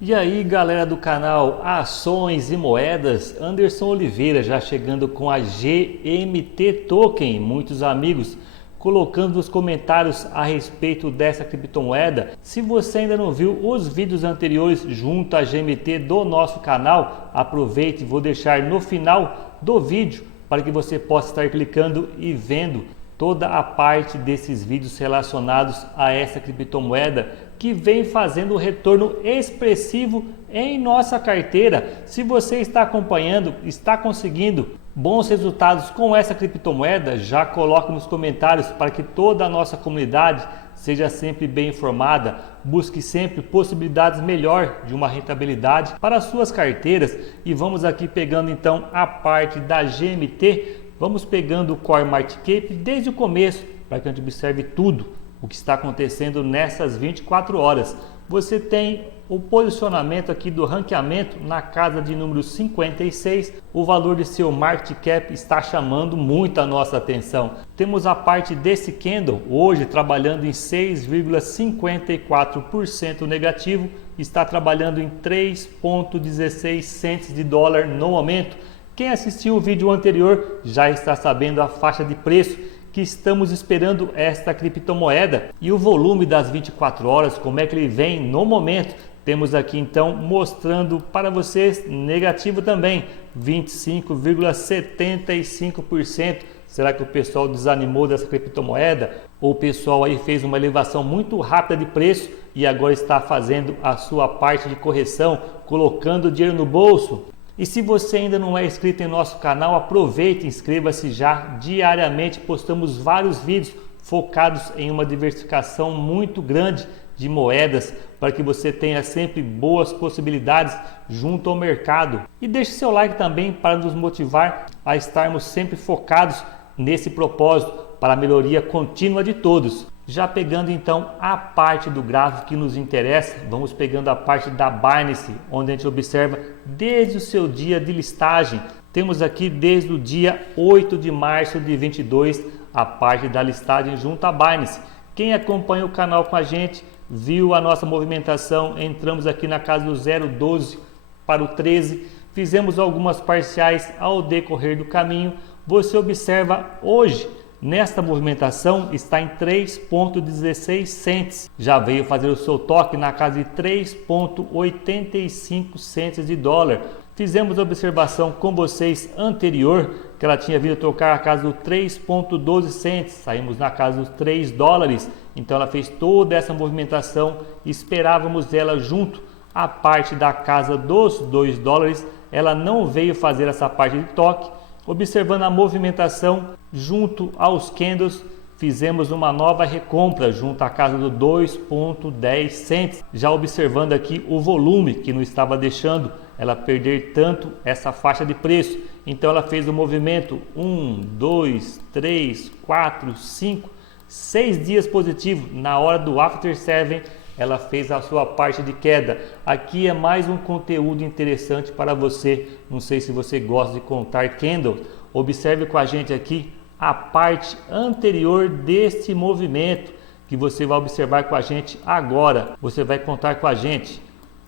E aí galera do canal Ações e Moedas, Anderson Oliveira já chegando com a GMT Token, muitos amigos colocando nos comentários a respeito dessa criptomoeda. Se você ainda não viu os vídeos anteriores junto à GMT do nosso canal, aproveite, vou deixar no final do vídeo para que você possa estar clicando e vendo toda a parte desses vídeos relacionados a essa criptomoeda que vem fazendo um retorno expressivo em nossa carteira. Se você está acompanhando, está conseguindo bons resultados com essa criptomoeda, já coloque nos comentários para que toda a nossa comunidade seja sempre bem informada, busque sempre possibilidades melhor de uma rentabilidade para as suas carteiras. E vamos aqui pegando então a parte da GMT, vamos pegando o Core Market Cap desde o começo para que a gente observe tudo o que está acontecendo nessas 24 horas. Você tem o posicionamento aqui do ranqueamento na casa de número 56. O valor de seu market cap está chamando muito a nossa atenção. Temos a parte desse candle hoje trabalhando em 6,54% negativo, está trabalhando em 3,16 cents de dólar no momento. Quem assistiu o vídeo anterior já está sabendo a faixa de preço que estamos esperando esta criptomoeda e o volume das 24 horas, como é que ele vem no momento. Temos aqui então mostrando para vocês negativo também, 25,75%. Será que o pessoal desanimou dessa criptomoeda? Ou o pessoal aí fez uma elevação muito rápida de preço e agora está fazendo a sua parte de correção, colocando dinheiro no bolso? E se você ainda não é inscrito em nosso canal, aproveite e inscreva-se já. Diariamente postamos vários vídeos focados em uma diversificação muito grande de moedas para que você tenha sempre boas possibilidades junto ao mercado. E deixe seu like também para nos motivar a estarmos sempre focados nesse propósito para a melhoria contínua de todos. Já pegando então a parte do gráfico que nos interessa, vamos pegando a parte da Binance, onde a gente observa desde o seu dia de listagem. Temos aqui desde o dia 8 de março de 22 a parte da listagem junto à Binance. Quem acompanha o canal com a gente viu a nossa movimentação, entramos aqui na casa do 0,12 para o 13, fizemos algumas parciais ao decorrer do caminho. Você observa hoje, nesta movimentação está em 3,16 cents. Já veio fazer o seu toque na casa de 3,85 cents de dólar. Fizemos a observação com vocês anterior que ela tinha vindo tocar a casa do 3,12 cents. Saímos na casa dos 3 dólares. Então ela fez toda essa movimentação. Esperávamos ela junto à parte da casa dos 2 dólares. Ela não veio fazer essa parte de toque. Observando a movimentação junto aos candles, fizemos uma nova recompra junto à casa do 2,10 cents. Já observando aqui o volume que não estava deixando ela perder tanto essa faixa de preço. Então ela fez o movimento 1, 2, 3, 4, 5, 6 dias positivo. Na hora do After 7 ela fez a sua parte de queda. Aqui é mais um conteúdo interessante para você. Não sei se você gosta de contar candle. Observe com a gente aqui a parte anterior deste movimento que você vai observar com a gente agora. Você vai contar com a gente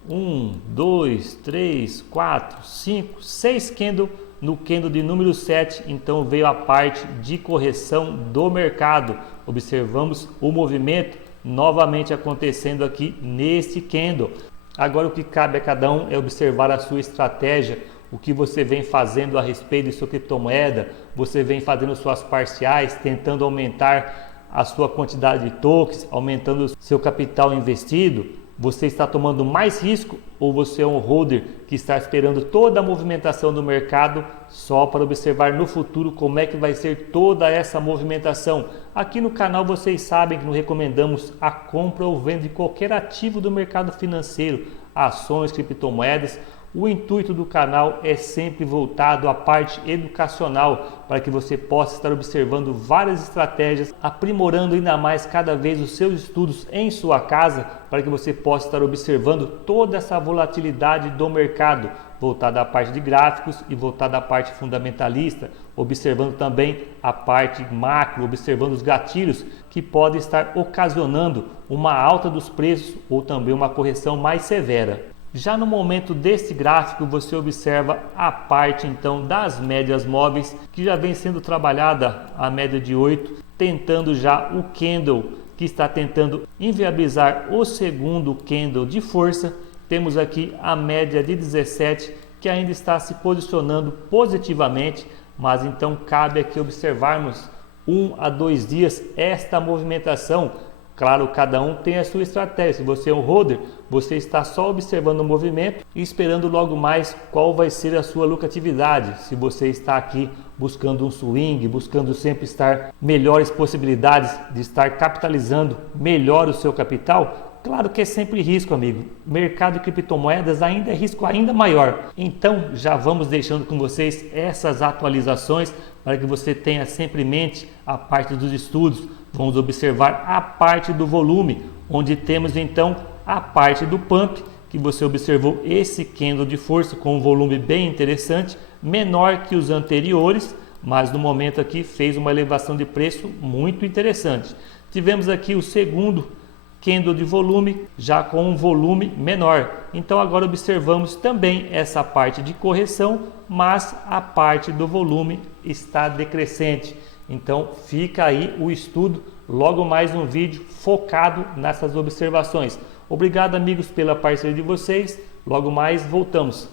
1, 2, 3, 4, 5, 6 candle. No candle de número 7, então veio a parte de correção do mercado. Observamos o movimento novamente acontecendo aqui neste candle. Agora o que cabe a cada um é observar a sua estratégia, o que você vem fazendo a respeito de sua criptomoeda. Você vem fazendo suas parciais, tentando aumentar a sua quantidade de tokens, aumentando o seu capital investido. Você está tomando mais risco ou você é um holder que está esperando toda a movimentação do mercado só para observar no futuro como é que vai ser toda essa movimentação? Aqui no canal vocês sabem que não recomendamos a compra ou venda de qualquer ativo do mercado financeiro, ações, criptomoedas. O intuito do canal é sempre voltado à parte educacional, para que você possa estar observando várias estratégias, aprimorando ainda mais cada vez os seus estudos em sua casa, para que você possa estar observando toda essa volatilidade do mercado, voltada à parte de gráficos e voltada à parte fundamentalista, observando também a parte macro, observando os gatilhos que podem estar ocasionando uma alta dos preços ou também uma correção mais severa. Já no momento desse gráfico, você observa a parte então das médias móveis, que já vem sendo trabalhada a média de 8, tentando já o candle que está tentando inviabilizar o segundo candle de força. Temos aqui a média de 17, que ainda está se posicionando positivamente, mas então cabe aqui observarmos 1 a 2 dias esta movimentação. Claro, cada um tem a sua estratégia. Se você é um holder, você está só observando o movimento e esperando logo mais qual vai ser a sua lucratividade. Se você está aqui buscando um swing, buscando sempre estar melhores possibilidades de estar capitalizando melhor o seu capital, claro que é sempre risco, amigo. Mercado de criptomoedas ainda é risco ainda maior. Então já vamos deixando com vocês essas atualizações para que você tenha sempre em mente a parte dos estudos. Vamos observar a parte do volume, onde temos então a parte do pump, que você observou esse candle de força com um volume bem interessante, menor que os anteriores, mas no momento aqui fez uma elevação de preço muito interessante. Tivemos aqui o segundo candle de volume, já com um volume menor. Então agora observamos também essa parte de correção, mas a parte do volume está decrescente. Então fica aí o estudo, logo mais um vídeo focado nessas observações. Obrigado, amigos, pela parceria de vocês. Logo mais voltamos.